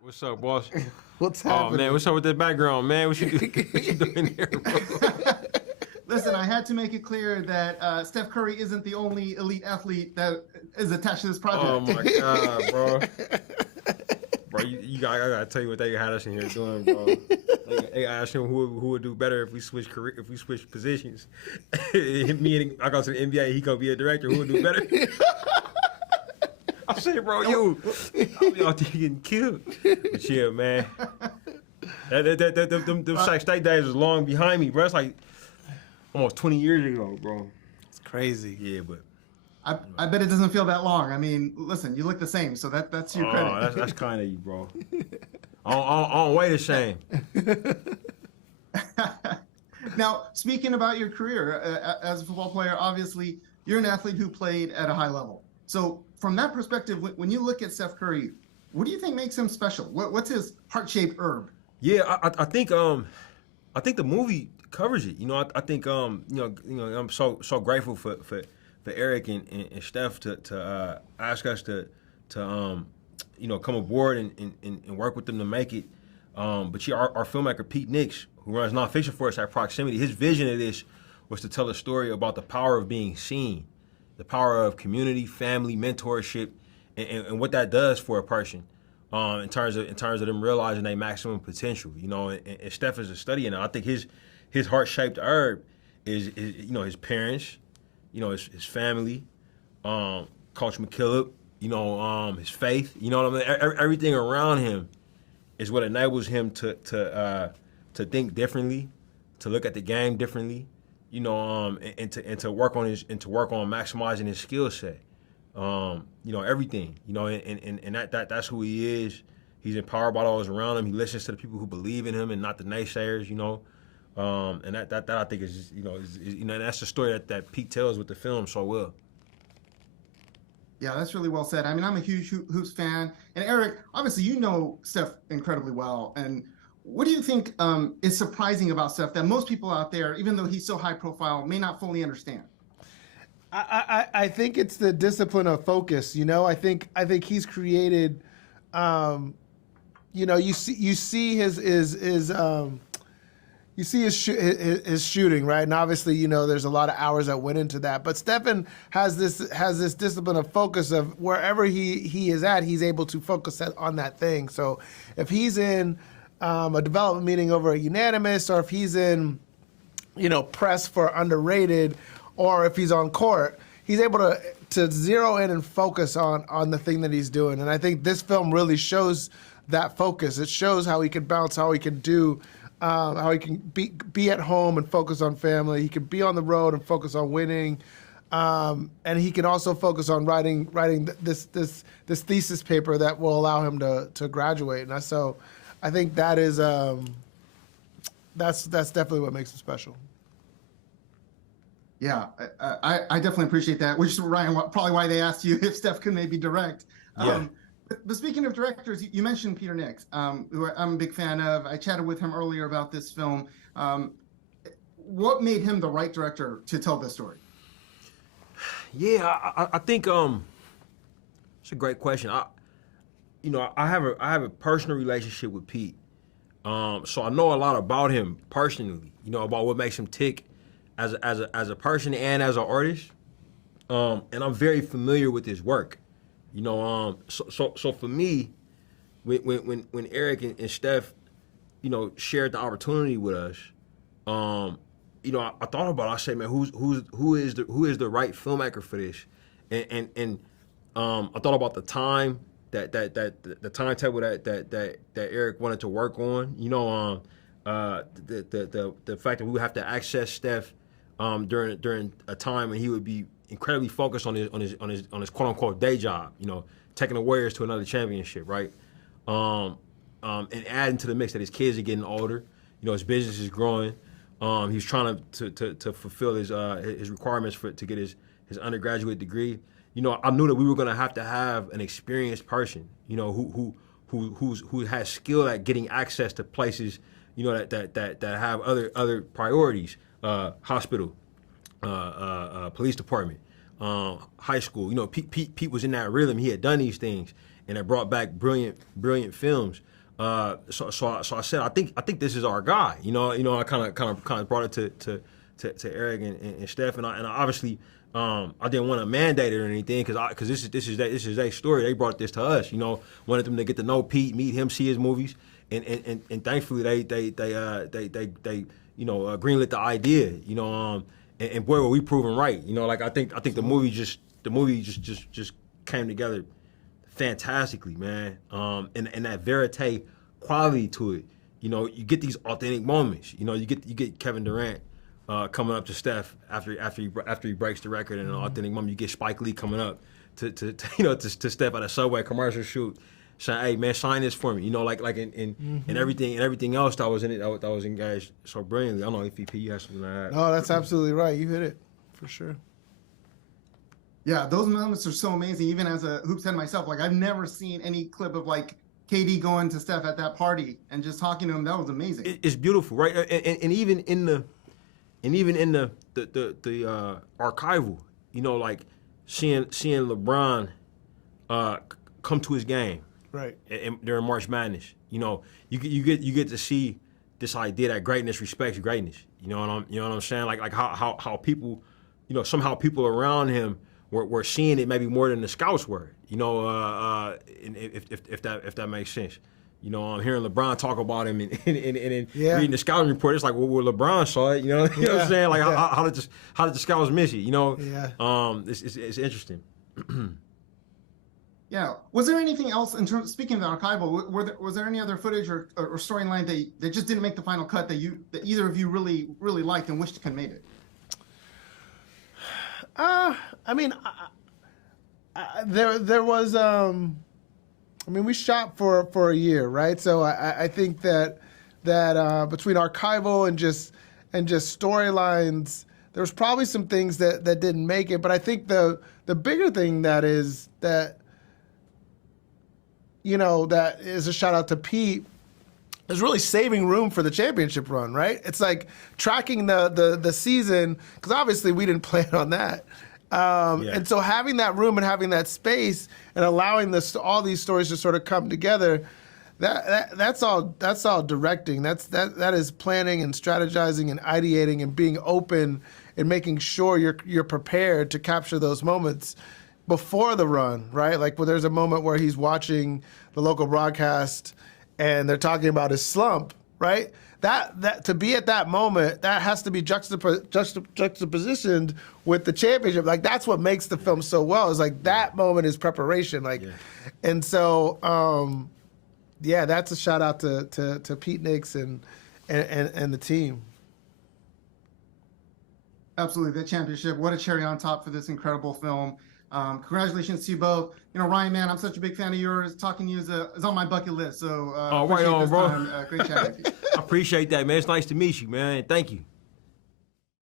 What's up, boss? What's happening? Oh, man, what's up with the background, man? What you doing here, bro? Listen, I had to make it clear that Steph Curry isn't the only elite athlete that is attached to this project. Oh, my God, bro. Bro, I gotta tell you what they had us in here doing, bro. They asked him who would do better if we switch positions. Me and I go to the NBA, he gonna be a director. Who would do better? I said, bro, I'll be out there getting killed. But yeah, them Sac State days was long behind me, bro. It's like almost 20 years ago, bro. It's crazy. Yeah, but I bet it doesn't feel that long. I mean, listen, you look the same, so that's your credit. That's kind of you, bro. I don't weigh the same. Now, speaking about your career as a football player, obviously you're an athlete who played at a high level. So from that perspective, when you look at Steph Curry, what do you think makes him special? What's his heart-shaped herb? Yeah, I think the movie covers it. You know, I think I'm so grateful for Eric and Steph to ask us to come aboard and work with them to make it. But yeah, our filmmaker Pete Nix, who runs nonfiction for us at Proximity, his vision of this was to tell a story about the power of being seen, the power of community, family, mentorship, and what that does for a person in terms of them realizing their maximum potential. You know, and Steph is a study, and I think his heart-shaped herb is his parents, his family, Coach McKillop, his faith. You know what I mean? Everything around him is what enables him to think differently, to look at the game differently, and to work on maximizing his skill set. Everything. And that's who he is. He's empowered by those around him. He listens to the people who believe in him and not the naysayers. And that I think is that's the story that Pete tells with the film so well. Yeah, that's really well said. I mean, I'm a huge Hoops fan. And Eric, obviously you know Steph incredibly well. And what do you think is surprising about Steph that most people out there, even though he's so high profile, may not fully understand? I think it's the discipline of focus. I think he's created. You see his shooting, right? And obviously, there's a lot of hours that went into that. But Stephen has this discipline of focus of wherever he is at, he's able to focus on that thing. So if he's in a development meeting over at Unanimous, or if he's in, press for Underrated, or if he's on court, he's able to zero in and focus on the thing that he's doing. And I think this film really shows that focus. It shows how he can bounce, how he can do. How he can be at home and focus on family. He can be on the road and focus on winning, and he can also focus on writing this thesis paper that will allow him to graduate. And so, I think that is that's definitely what makes him special. Yeah, I definitely appreciate that. Which is, Ryan, probably why they asked you if Steph could maybe direct. Yeah. But speaking of directors, you mentioned Peter Nix, who I'm a big fan of. I chatted with him earlier about this film. What made him the right director to tell this story? Yeah, I think it's a great question. I have a personal relationship with Pete, so I know a lot about him personally. About what makes him tick as a person and as an artist, and I'm very familiar with his work. So for me, when Eric and Steph, shared the opportunity with us, I thought about it. I said, man, who is the right filmmaker for this? And I thought about the time that the timetable that Eric wanted to work on. The fact that we would have to access Steph during a time when he would be incredibly focused on his quote unquote day job, taking the Warriors to another championship, right? And adding to the mix that his kids are getting older, his business is growing. He's trying to fulfill his requirements to get his undergraduate degree. I knew that we were gonna have to have an experienced person, who has skill at getting access to places, that have other priorities, hospital, police department, high school. You know, Pete was in that rhythm. He had done these things, and it brought back brilliant films. So I said, I think this is our guy. You know, I kind of brought it to Eric and Steph, and I obviously I didn't want to mandate it or anything because this is their story. They brought this to us. You know, wanted them to get to know Pete, meet him, see his movies, and thankfully they greenlit the idea. You know, and boy were we proven right. You know, like I think the movie just came together fantastically, man. And that verite quality to it. You know, you get these authentic moments. You know, you get Kevin Durant coming up to Steph after he breaks the record in an authentic moment. You get Spike Lee coming up to Steph at a Subway commercial shoot, saying, "Hey man, sign this for me." You know, like in everything else that was in it that was engaged so brilliantly. I don't know if EP you have something to add. No, that's absolutely right. You hit it for sure. Yeah, those moments are so amazing. Even as a hoops head myself, like I've never seen any clip of like KD going to Steph at that party and just talking to him. That was amazing. It's beautiful, right? And even in the archival, you know, like seeing LeBron come to his game, right? During March Madness, you know, you get to see this idea that greatness respects greatness. You know what I'm saying? Like how people, you know, somehow people around him were seeing it maybe more than the scouts were. You know, if that makes sense. You know, I'm hearing LeBron talk about him and reading the scouting report. It's like, well, LeBron saw it. You know what I'm saying? Like, how did the scouts miss it? You know, it's interesting. Yeah. Was there anything else in terms? Speaking of the archival, was there any other footage or storyline that just didn't make the final cut that either of you really liked and wished had made it? I mean, there was. I mean, we shot for a year, right? So I think that between archival and just storylines, there was probably some things that didn't make it. But I think the bigger thing that is a shout out to Pete, is really saving room for the championship run, right? It's like tracking the season, because obviously we didn't plan on that. And so having that room and having that space and allowing all these stories to sort of come together, that's all directing. That is planning and strategizing and ideating and being open and making sure you're prepared to capture those moments before the run, right? Like there's a moment where he's watching the local broadcast and they're talking about his slump, right? That to be at that moment, that has to be juxtapositioned with the championship. Like that's what makes the film so well. Is like that moment is preparation. Like, and so that's a shout out to Pete Nix and the team. Absolutely, the championship. What a cherry on top for this incredible film. Congratulations to you both. You know, Ryan, man, I'm such a big fan of yours. Talking to you is on my bucket list. So, right on, bro. Great chatting with you. I appreciate that, man. It's nice to meet you, man. Thank you.